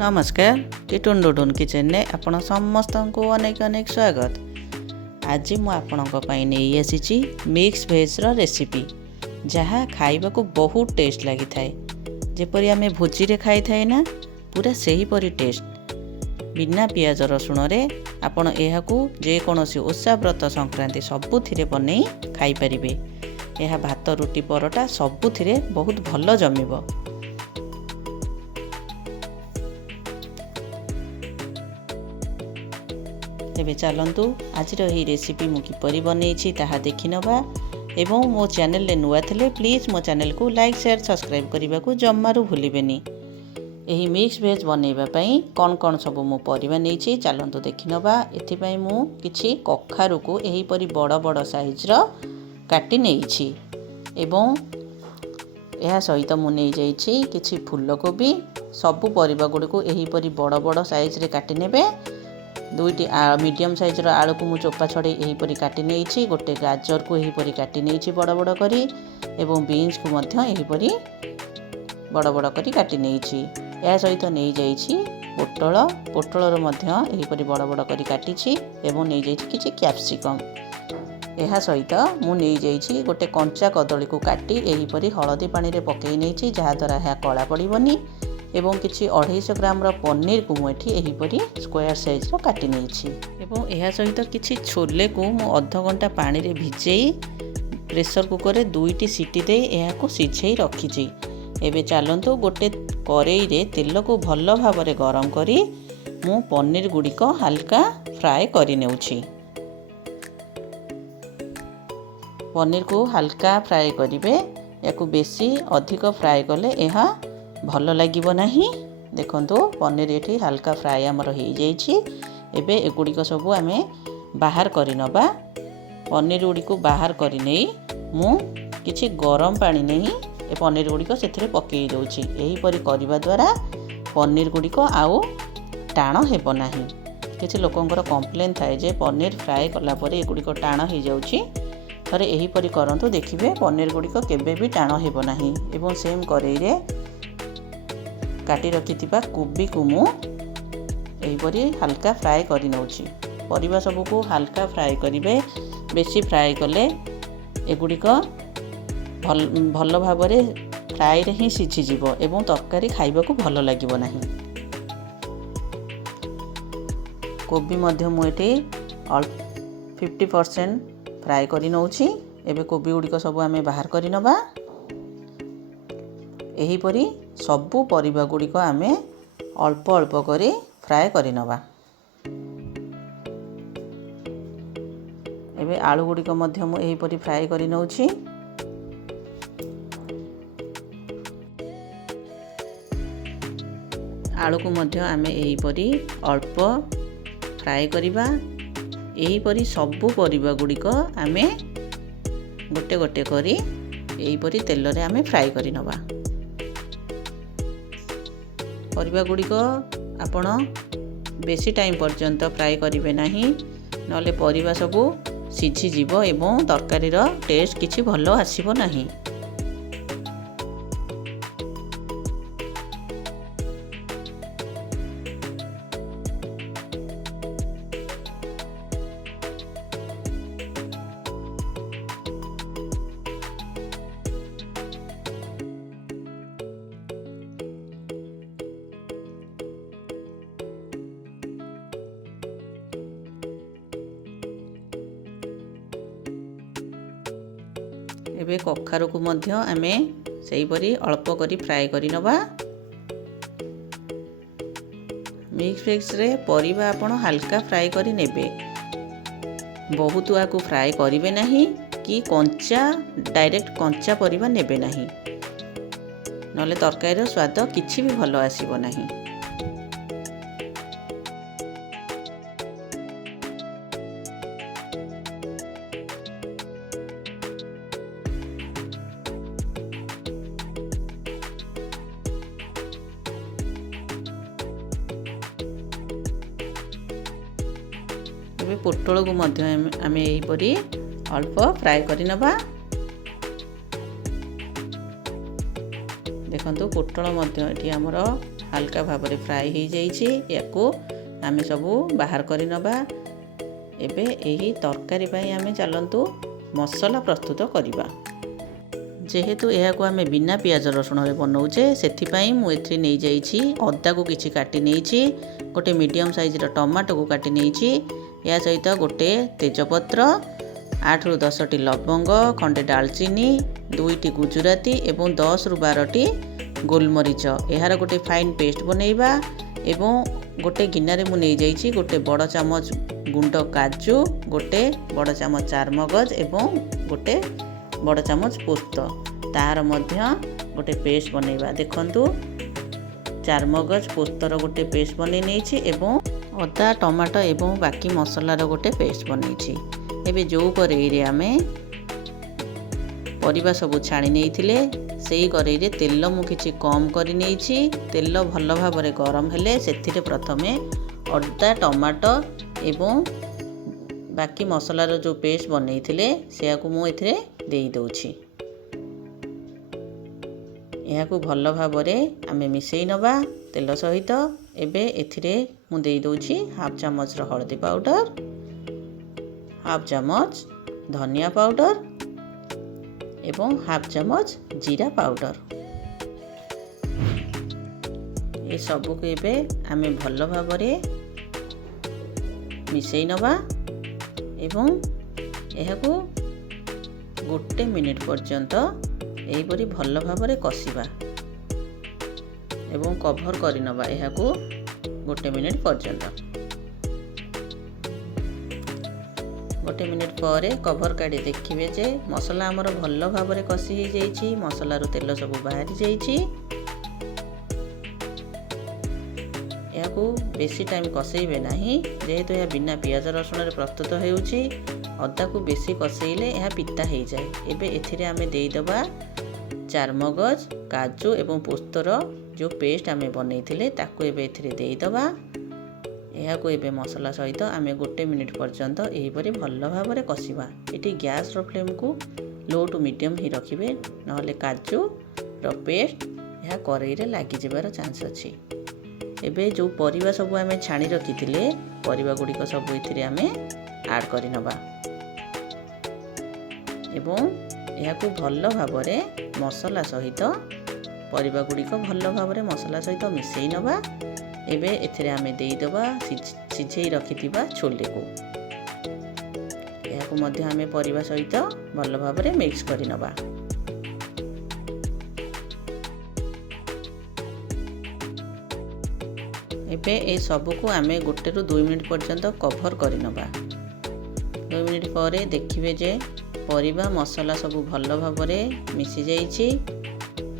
नमस्कार टिटुन डुडुन किचन ने आपण समस्त को अनेक अनेक स्वागत। आज मु आपणक पई नहीं आसी मिक्स भेज रो रेसिपी जहाँ खाइबा को बहुत टेस्ट लगी थाए। जेपरी आमे भोजी रे खाई थाए ना पूरा सही परी टेस्ट बिना पियाज रसुण रे आपण एहाकू जे कोनोसी ओषा व्रत संक्रांति सबुथिरे बनै खाई परिबे। एहा भात रुटी परोटा सबुथिरे बहुत भल जमिबो। तेबे चलतु आज रेसिपी मु किपरि बनैछि ताहा देखि नबा एवं मो चैनल ले नुआ थिले प्लीज मो चैनल को लाइक शेयर सब्सक्राइब करने को जम्मारू भूलिबेनी। एही मिक्स वेज बनैबा पई कोन कोन सब मु परिबा नैछि चलतु देखि नबा। एथि पई मु किछि कखारु को एही परि बड़ बड़ साइज रो काटि नैछि एवं एहा सहित मु नै जाइछि किछि फूलकोबी। सबु परिबा गुडी को एही परि बड़ बड़ साइज रे काटि नेबे। दुईटी मीडियम साइज रो आलू को मु चोपा छड़े एही परि काटि नैछि। गोटे गाजर को एही परि काटि नैछि बड़ बड़ करी एवं बीन्स को मध्य एही परि बड़ बड़ करी काटि नैछि। या सहित नै जाइछि पोटल रो मध्य एही परि बड़ बड़ करी काटिछि एवं नै जाइछि किछि कैप्सिकम। एहा सहित मु नै जाइछि गोटे कंचा कदली को काटि एही परि हळदी पानी रे पकेइ नैछि जहा द्वारा एहा कळा पड़िबनी एवं किछि 250 ग्राम रो पनीर को मु एठी एही परि स्क्वायर साइज रो काटि नैछि एवं एहा सहित किछि छोले को मु आधा घंटा पानी रे भिजेई प्रेशर कुकर रे 2टी सीटी दे एहा को सिझेई रखिछि। एबे चलंतु गोटे करेई रे तेल को भल भाव रे गरम करी मु पनीर गुडी को हल्का फ्राई करि नेउछि। पनीर को हल्का फ्राई करिवे याकू बेसी अधिक फ्राई कले एहा भल लागिबो नाही। देखंतु पनीर एठी हल्का फ्राई हमर हो जाइछि। एबे एगुडी को सब आमे बाहर करि नबा। पनीर गुडी को बाहर करि नै मु किछि गरम पानी नहीं ए पनीर गुडी को सेथिरे पकेई दउछि। एही परि करिबा द्वारा पनीर गुडी को आउ टाण हेबो नाही। किछि लोकंकर कंप्लेन थाए जे पनीर फ्राई कला परे एगुडी को टाण हो जाउछि। थरे एही परि करंतु देखिबे पनीर गुडी को केबे भी टाण हेबो नाही। एवं सेम करेई रे काटी रखिथिबा कोबी को मु एही परि हल्का फ्राई करि नउछि। परिबा सब को हल्का फ्राई करिवे। बेसी फ्राई कले एगुडी को भल भाव रे फ्राई रे ही सिझी जिवो एवं तरकारी खाइबा को भल लागिबो नाही। कोबी मध्य मु एठी 50% फ्राई करि नउछि। एबे कोबी गुडी को सब आमे बाहर करि नबा। एही परि सबु परिबा गुडी को आमे अल्प अल्प करी फ्राई करि नबा। एबे आलू गुडी को मध्य मु एही परि फ्राई करि नउछि। आलू को मध्य आमे एही परि अल्प फ्राई करिबा। एही परि सबु परिबा गुडी को आमे गोटे गोटे करी एही परि तेल रे आमे फ्राई करि नबा। परिबा गुडी को आपण बेसी टाइम पर्यंत फ्राई करिवे नाही नले परिबा सबु सिझी जीवो एवं तरकारी रो टेस्ट किछि भलो आसीबो नाही। एबे कखारु को मध्य आमे सेही परि अल्प करी फ्राई करि नबा। मिक्स वेज रे परिबा आपण हल्का फ्राई करि नेबे। बहुत आकु फ्राई करिवे नाही कि कंचा डायरेक्ट कंचा परिबा नेबे नाही नले तरकारी रो स्वाद किछि भी भलो आसीबो नाही। पोटल को मध्य आमे एही परि अल्प फ्राई करि नबा। देखंतु पोटल मध्य एठी हमर हल्का भाव में फ्राए हो जाइए या आमे सबू बाहर कर नबा। एबे एही तरकारी पई आमे चलंतु मसला प्रस्तुत करिबा। जेहेतु यह को आमे बिना पियाज रसुण रे बनाउचे सेथिपाई मु एथि नै जाइछि अदा को किछि काटी नैछि, गोटे मीडियम साइज रो टमाटो को काटी नैछि, या सहित गोटे तेजपत्र 8 रु 10 टी लवंग, खंडे दालचीनी, 2 टी गुजराती एवं 10 रु 12 टी गोलमरीच यार गोटे फाइन पेस्ट बनैबा। एवं गोटे गिनारे मु नै जाइछि गोटे बड़ चामच गुंड काजू, गोटे बड़ चामच चारमगज एवं गोटे बड़ चामच पोस्त तार मध्य गोटे पेस्ट बनैबा। देखंतु चारमगज पोस्तर गोटे पेस्ट बनै नैछि एवं अदा टमाटो एवं बाकी मसलार गोटे पेस्ट बनैछि। एबे जो करेई रे आमे परिबा सब छाणी नैथिले सेई करेई रे तेल मु किछि कम करि नैछि। तेल भल भाव में गरम हेले सेथिरे प्रथमे अदा टमाटो एवं बाकी मसलार जो पेस्ट बनैथिले सेया को मु एथिरे देई दउछि। या को भल भाव में आमे मिसई नबा तेल सहित। एबे एथिरे मु देई दउछि हाफ चामच रो हळदी पाउडर, हाफ चामच धनिया पाउडर एवं हाफ चामच जीरा पाउडर। ये सबू को एबे आमे भल भाव में मिसई नबा एवं यह को गोटे मिनिट पर्यंत एहीपरि भल भाव में कषिबा एवं कभर करि नबा यह को गोटे मिनिट पर्यंत। गोटे मिनिट पर कभर काढ़ी देखिए जे मसला आमर भल भाव में कषि हो जाइए, मसलार तेल सब बाहरी जाइए। या को बेसी टाइम कषेबे नहीं जेहेतु यह बिना पियाज रसुण रे प्रस्तुत होउछि। अदा को बेसी कषेले यह पिता हो जाए। एबे एथिरे आमे देई दबा चारमगज काजू एवं पोस्तर जो पेस्ट आमे बनैथिले ताको एबे एथिरे देई दबा। यह को एबे मसला सहित आमे गोटे मिनिट पर्यंत एहीपरि भल भाव में कषिबा। एटी गैस रो फ्लेम को लो टू मीडियम ही रखिबे, नहले काजू रो पेस्ट यह करेई रे लागी जेबार चांस अछि। एबे जो परिबा सब आमे छाणी रखिथिले परिबा गुड़िक सब एथिरे आमे ऐड करि नबा एवं यह को भल भाव में मसला सहित परिबा गुड़िक भल भाव में मसला सहित मिसई नबा। एबे एथिरे आमे देई दबा सिझेई रखिथिबा छोले को, यह को मध्य आमे परिबा सहित भल भाव में मिक्स करि नबा। एबे ए सबू को आमे गोटे रु 2 मिनिट पर्यंत कभर करि नबा। 2 मिनिट पर देखिबे जे परिबा मसला सब भल भाव में मिसी जाइछि।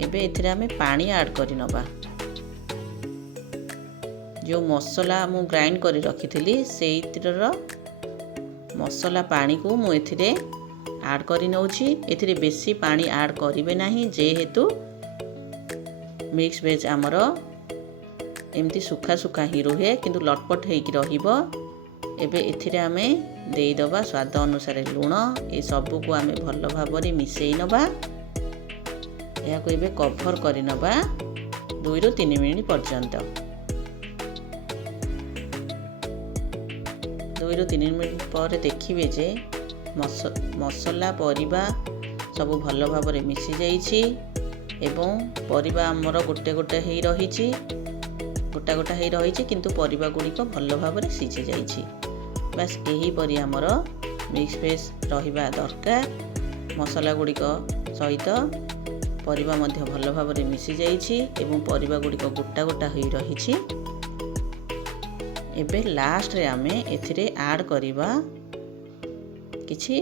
एबे एथिरे आमे पानी ऐड करि नबा। जो मसला मु ग्राइंड करी रखिथिली सेइतिर मसला पानी को मु एथिरे ऐड करि नउछि। एथिरे बेसी पानी ऐड करिवे नाही जेहेतु मिक्स वेज आमर एमती सुखा सुखा ही रुहे किंतु लटपट हेकि रहिबो। एबे एथिरे आमे देई दबा स्वाद अनुसार लूण। ए सबू को आमे भल भाव में मिसई नबा। या को एबे कभर करि नबा 2 रु 3 मिनिट पर्यंत। 2 रु 3 मिनिट पर देखिए जे मसला परिबा सब भल भाव में मिसी जाइछि एवं परिबा आमर गोटे गोटे हेई रहिछि, गोटा गोटा हेई रहिछि किंतु परिबा गुड़िक भल भाव में सिझी जाइछि। बस यही परि आमर मिक्स वेज रहिबा दरकार। मसला गुड़िक सहित परिबा मध्य भल भाव में मिसी जाइछि एवं परिबा गुड़िक गोटा गोटा हेई रहिछि। एबे लास्ट रे आमे एथिरे ऐड करिबा किछि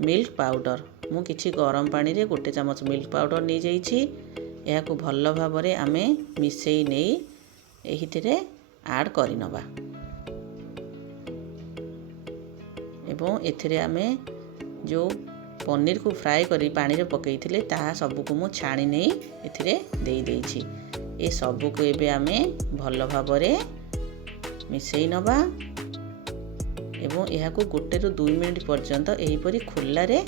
मिल्क पाउडर। मु किछि गरम पानी रे गोटे चामच मिल्क पाउडर नै जाइछि। या को भल भाव में आमे मिसई नै एहिथिरे ऐड करि नबा एवं एथिरे आमे जो पनीर को फ्राए करी पानी रे पकईथिले ताहा सबु को मु छाणी नै एथिरे देई देइछि। ए सबु को एबे आमे भल भाव में मिसई नबा एवं यह को गोटे रु 2 मिनिट पर्यंत एहीपरि खुला रे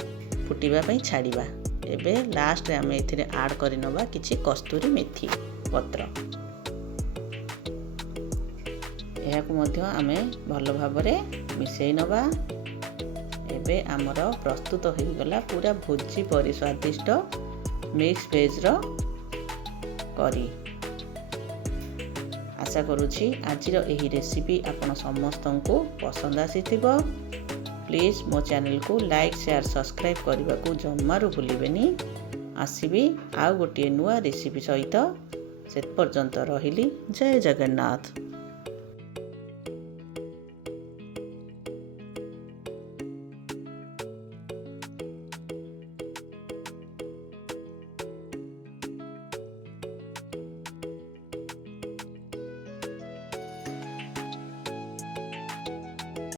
फुटिबा पई छाड़िबा। एबे लास्ट रे आमे एथिरे ऐड करि नबा किछि कस्तूरी मेथी पत्र। ଏହାକୁ ମଧ୍ୟ ଆମେ ଭଲ ଭାବରେ ମିଶାଇ ନେବା। ଏବେ ଆମର ପ୍ରସ୍ତୁତ ହୋଇଗଲା ପୁରା ଭୋଜି ପରି ସ୍ୱାଦିଷ୍ଟ ମିକ୍ସ ଭେଜ୍ର କରି। ଆଶା କରୁଛି ଆଜିର ଏହି ରେସିପି ଆପଣ ସମସ୍ତଙ୍କୁ ପସନ୍ଦ ଆସିଥିବ। ପ୍ଲିଜ୍ ମୋ ଚ୍ୟାନେଲକୁ ଲାଇକ୍ ସେୟାର ସବସ୍କ୍ରାଇବ୍ କରିବାକୁ ଜମାରୁ ଭୁଲିବେନି। ଆସିବି ଆଉ ଗୋଟିଏ ନୂଆ ରେସିପି ସହିତ। ସେ ପର୍ଯ୍ୟନ୍ତ ରହିଲି। ଜୟ ଜଗନ୍ନାଥ।